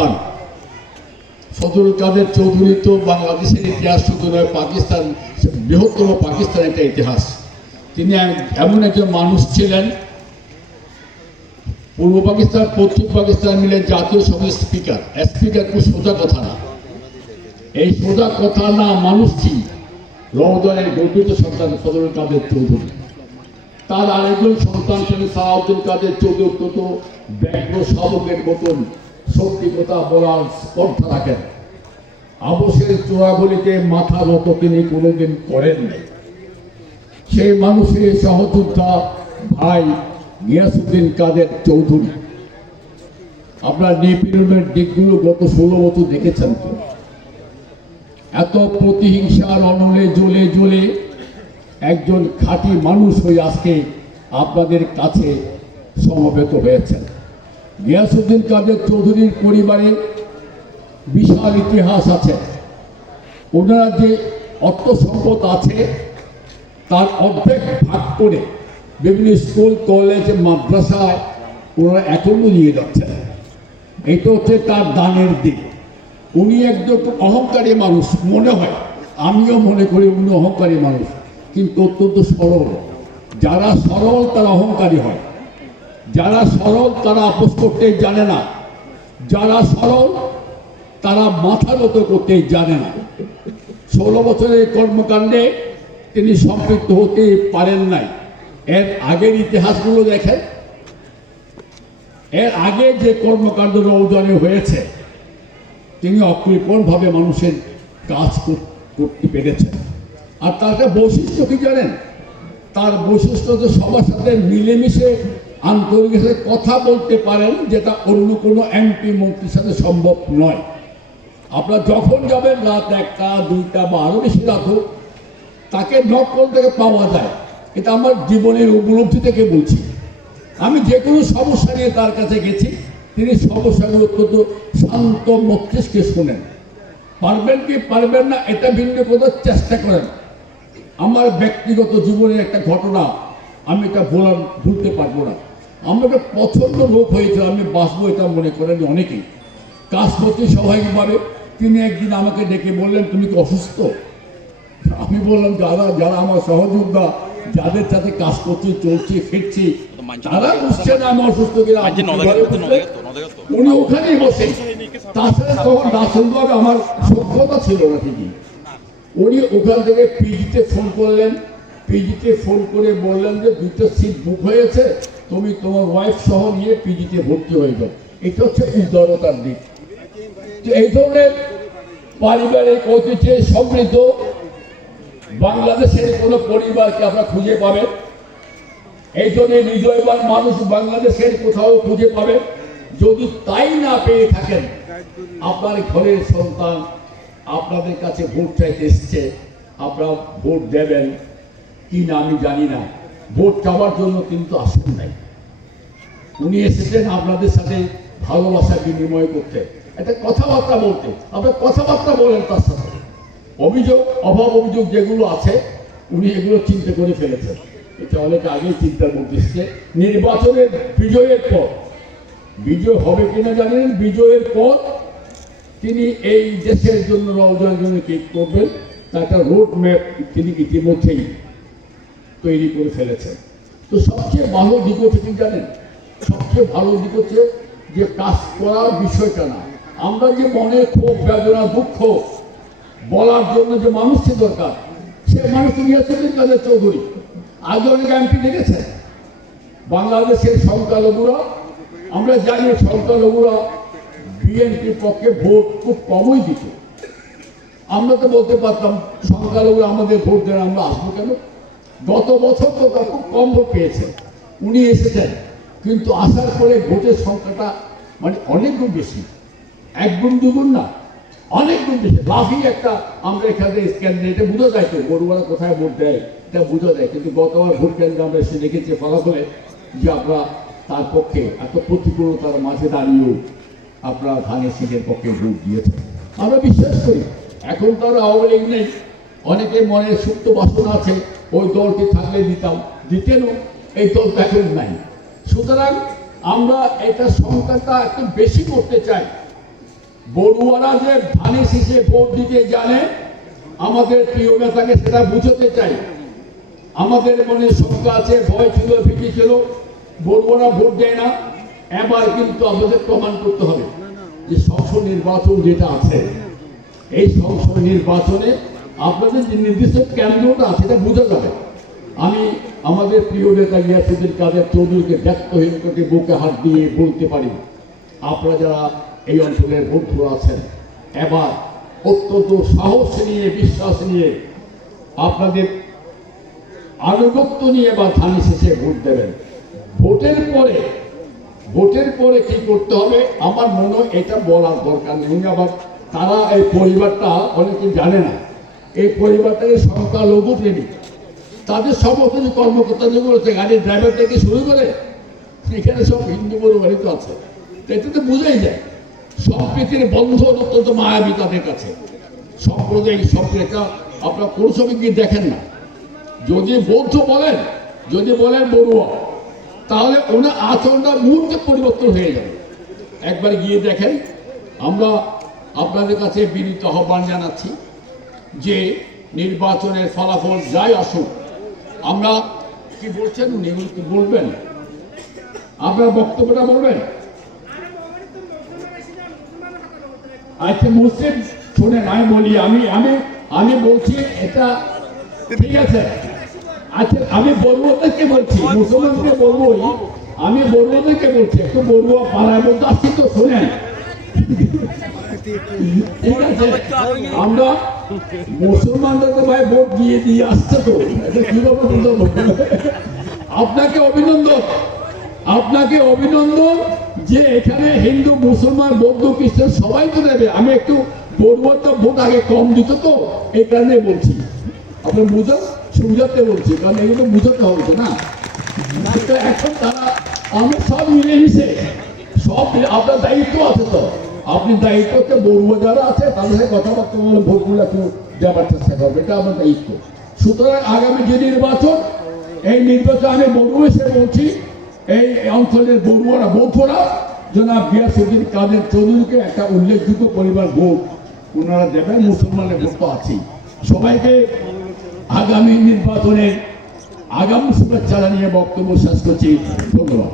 সন্তান। ফজলুল কাদের চৌধুরী তো বাংলাদেশের ইতিহাস শুধু নয়, পাকিস্তান, বৃহত্তম পাকিস্তানের একটা ইতিহাস। তিনি এমন একজন মানুষ ছিলেন, পূর্ব পাকিস্তান পশ্চিম পাকিস্তান মিলে জাতীয় সভার স্পিকার। স্পিকার খুব সোজা কথা না, এই সোজা কথা না মানুষটি রওজনের গর্বিত সন্তান ফজলুল কাদের চৌধুরী। তার আরেকজন সন্তান ছিলেন সালাউদ্দিন কাদের চৌধুরী, অত্যন্ত ব্যগ্র শাবকের মতন সত্যি কথা বলার স্পর্ধা রাখেন। আবশের চোরাগুলিতে মাথা নত তিনি কোনোদিন করেননি। সেই মানুষের সহযোদ্ধা ভাই গিয়াসউদ্দিন কাদের চৌধুরী। আপনার নিপীড়নের দিকগুলো গত 16 বছর দেখেছেন তো। এত প্রতিহিংসার অনলে জ্বলে জ্বলে একজন খাঁটি মানুষ হয়ে আজকে আপনাদের কাছে সমবেত হয়েছেন। গিয়াসউদ্দিন কাদের চৌধুরীর পরিবারে বিশাল ইতিহাস আছে। ওনারা যে অর্থ সম্পদ আছে তার অর্ধেক ভাগ করে বিভিন্ন স্কুল কলেজ মাদ্রাসায় ওনারা এখনো নিয়ে যাচ্ছেন। এটা হচ্ছে তার দানের দিক। উনি একদম অহংকারী মানুষ মনে হয়, আমিও মনে করি উনি অহংকারী মানুষ, কিন্তু অত্যন্ত সরল। যারা সরল তারা অহংকারী হয়, যারা সরল তারা আপোষ করতে জানে না, যারা সরল তারা মাথা নত করতে জানে না। 16 বছরের কর্মকাণ্ডে তিনি সম্পৃক্ত হতে পারেন নাই। এর আগের ইতিহাসগুলো দেখেন, এর আগে যে কর্মকাণ্ড রওজনে হয়েছে তিনি অকৃপণভাবে মানুষের কাজ করতে পেরেছেন। আর তার একটা বৈশিষ্ট্য কি জানেন? তার বৈশিষ্ট্য যে সবার সাথে মিলেমিশে আন্তরিকভাবে কথা বলতে পারেন, যেটা অন্য কোনো এমপি মন্ত্রীর সাথে সম্ভব নয়। আপনারা যখন যাবেন রাত 1টা 2টা বা আরও বেশি রাত হোক, তাকে নক করতে পাওয়া যায়। এটা আমার জীবনের উপলব্ধি থেকে বলছি। আমি যে কোনো সমস্যা নিয়ে তার কাছে গেছি, তিনি সমস্যাগুলো অত্যন্ত শান্ত মস্তিষ্কে শোনেন। পারবেন কি পারবেন না এটা ভিন্ন করার চেষ্টা করেন। আমার ব্যক্তিগত জীবনের একটা ঘটনা আমি এটা ভুলতে পারবো না। আমার একটা প্রচণ্ড রোগ হয়েছিল, আমি বাঁচবো এটা মনে করেন অনেকেই। কাজ করতে স্বাভাবিকভাবে তিনি একদিন আমাকে ডেকে বললেন, তুমি কি অসুস্থ? আমি বললাম, যারা আমার সহযোদ্ধা, যাদের সাথে কাজ করছি, চলছি, ফিরছি, তারা বুঝছে না আমি অসুস্থ কিনা। উনি ওখানেই বসে। তাছাড়া তখন রাসেলভাবে আমার সভ্যতা ছিল না ঠিকই। উনি ওখান থেকে পিজিতে ফোন করলেন, পিজিতে ফোন করে বললেন যে 2টা সিট বুক হয়েছে, তুমি তোমার ওয়াইফ সহ নিয়ে পিজিতে ভর্তি হয়ে যাও। এটা হচ্ছে উদারতার দিক। এই ধরনের পারিবারিক ঐতিহ্যে সমৃদ্ধ বাংলাদেশের কোনো পরিবারকে আপনারা খুঁজে পাবেন। এই জন্য হৃদয়বান মানুষ বাংলাদেশের কোথাও খুঁজে পাবেন। যদি তাই না পেয়ে থাকেন, আপনার ঘরের সন্তান আপনাদের কাছে ভোট চাইতে এসছে, আপনারা ভোট দেবেন কি না আমি জানি না। ভোট চাওয়ার জন্য কিন্তু আসেন নাই, উনি এসেছেন আপনাদের সাথে ভালোবাসা বিনিময় করতে, একটা কথাবার্তা বলতে। আপনার কথাবার্তা বলেন তার সাথে। অভিযোগ অভাব অভিযোগ যেগুলো আছে উনি এগুলো চিন্তা করে ফেলেছেন। এটা অনেক আগেই চিন্তার মধ্যে এসছে। নির্বাচনের বিজয়ের পর, বিজয় হবে কিনা জানেন, বিজয়ের পর তিনি এই দেশের জন্য রওজনের জন্য কি করবেন তার একটা রোড ম্যাপ তিনি ইতিমধ্যেই তৈরি করে ফেলেছেন। তো সবচেয়ে ভালো দিক হচ্ছে কি জানেন, সবচেয়ে ভালো দিক হচ্ছে যে কাজ করার বিষয়টা না, আমরা যে মনের ক্ষোভ বেদনা দুঃখ বলার জন্য যে মানুষটি দরকার, সে মানুষ গিয়াসউদ্দিন কাদের চৌধুরী। আগে অনেক এমপি দেখেছেন বাংলাদেশের সংখ্যালঘুরা, আমরা জানি সংখ্যালঘুরা বিএনপির পক্ষে ভোট খুব কমই দিত। আমরা তো বলতে পারতাম সংখ্যালঘুরা আমাদের ভোট দেন, আমরা আসবো কেন? গত বছর তো খুব কম ভোট পেয়েছেন। উনি এসেছেন, কিন্তু আসার পরে ভোটের সংখ্যাটা মানে অনেক গুণ বেশি, 1 গুণ 2 গুণ না, অনেক গুণ বেশি। লাভই একটা আমরা এখানে কেন্দ্রে এটা বোঝা যায় তো গরুয়ারা কোথায় ভোট দেয় এটা বোঝা যায়। কিন্তু গতবার ভোট কেন্দ্রে আমরা এসে দেখেছি ফলাফলে যে আমরা তার পক্ষে এত প্রতিকূলতার মাঝে দাঁড়িয়েও আপনারা ধানের শীষের পক্ষে ভোট দিয়েছেন। আমরা বিশ্বাস করি এখন তো আর আওয়ামী লীগ নেই, অনেকের মনে সুপ্ত বাসনা আছে ওই দলটি থাকলে দিতাম, দিতেনও, এই দল এখন নাই। সুতরাং আমরা এটা সংখ্যাটা একটু বেশি করতে চাই, বড়ুয়ারা যে ধানে শীষে ভোট দিতে জানে, আমাদের প্রিয় নেতাকে সেটা বুঝতে চাই। আমাদের মনে শঙ্কা আছে, ভয় ছিল, ভীতি ছিল, বড়ুয়ারা ভোট দেয় না। এবার কিন্তু আমাদের প্রমাণ করতে হবে যে সংসদ নির্বাচন যেটা আছে, এই সংসদ নির্বাচনে আপনাদের যে নির্দিষ্ট কেন্দ্রটা আছে এটা বোঝা যাবে। আমি আমাদের প্রিয় নেতা গিয়াসউদ্দিন কাদের চৌধুরীকে ব্যক্তহীন করতে বুকে হাত দিয়ে বলতে পারি, আপনারা যারা এই অঞ্চলের বন্ধুরা আছেন, এবার অত্যন্ত সাহস নিয়ে, বিশ্বাস নিয়ে, আপনাদের আনুগত্য নিয়ে বা ধানের শেষে ভোট দেবেন। ভোটের পরে কি করতে হবে আমার মনে হয় এটা বলার দরকার নেই। আবার তারা এই পরিবারটা অনেকে জানে না, এই পরিবারটাকে সংখ্যালঘু প্রেমী, তাদের সমস্ত যে কর্মকর্তা যেগুলো আছে, গাড়ির ড্রাইভার থেকে শুরু করে এখানে সব হিন্দু পরিবারই তো আছে। এটা তো বোঝাই যায় সম্প্রীতির বন্ধন অত্যন্ত মায়াবী তাদের কাছে। সাম্প্রদায়িক সম্প্রীতিটা আপনারা কোন সময় গিয়ে দেখেন না। যদি বৌদ্ধ বলেন, যদি বলেন বড়ুয়া, তাহলে ওনার আচরণটা মুহূর্তে পরিবর্তন হয়ে যাবে। একবার গিয়ে দেখেন। আমরা আপনাদের কাছে বিনীত আহ্বান জানাচ্ছি যে নির্বাচনের ফলাফল যাই আসুক, আমরা কি বলছেন উনি কি বলবেন, আপনার বক্তব্যটা বলবেন। আচ্ছা মুসলিম শুনেন, আমি বলি, আমি বলছি এটা ঠিক আছে। আচ্ছা আমি বড়ুয়াদেরকে বলছি, মুসলমানকে বলবোই, আমি বড়ুয়াদেরকে বলছি, একটু বড়ুয়া পাড়ায় বলতে আসছি তো, শোনেন ঠিক আছে। আমরা মুসলমানদের তো ভাই ভোট দিয়ে আসছে তো, এটা কিভাবে বুঝাবো। আপনাকে অভিনন্দন যে এখানে হিন্দু, মুসলমান, বৌদ্ধ, খ্রিস্টান সবাই তো নেবে। আমি একটু বড়ুয়ারটা ভোট আগে কম দিত তো, এই কারণে বলছি, আপনার বুঝাতে বলছি, কারণ এগুলো বুঝাতে হবে না। এখন তারা আমরা সব মিলেমিশে সব, আপনার দায়িত্ব আছে তো, আপনি দায়িত্ব হচ্ছে বড়ুয়া যারা আছে তাদের সাথে কথাবার্তা বলে ভোটগুলো একটু দেওয়ার চেষ্টা করবে, এটা আমার দায়িত্ব। সুতরাং আগামী যে নির্বাচন, এই নির্বাচন আমি বড়ুয়া হিসেবে বলছি, এই অঞ্চলের বড়ুয়ারা বৌদ্ধরা জনাব গিয়াসউদ্দিন কাদের চৌধুরীকে একটা উল্লেখযোগ্য পরিবার ভোট ওনারা দেবেন। মুসলমানের ভোট তো আছেই। সবাইকে আগামী নির্বাচনের আগাম শুভেচ্ছা জানিয়ে বক্তব্য শেষ করছি। ধন্যবাদ।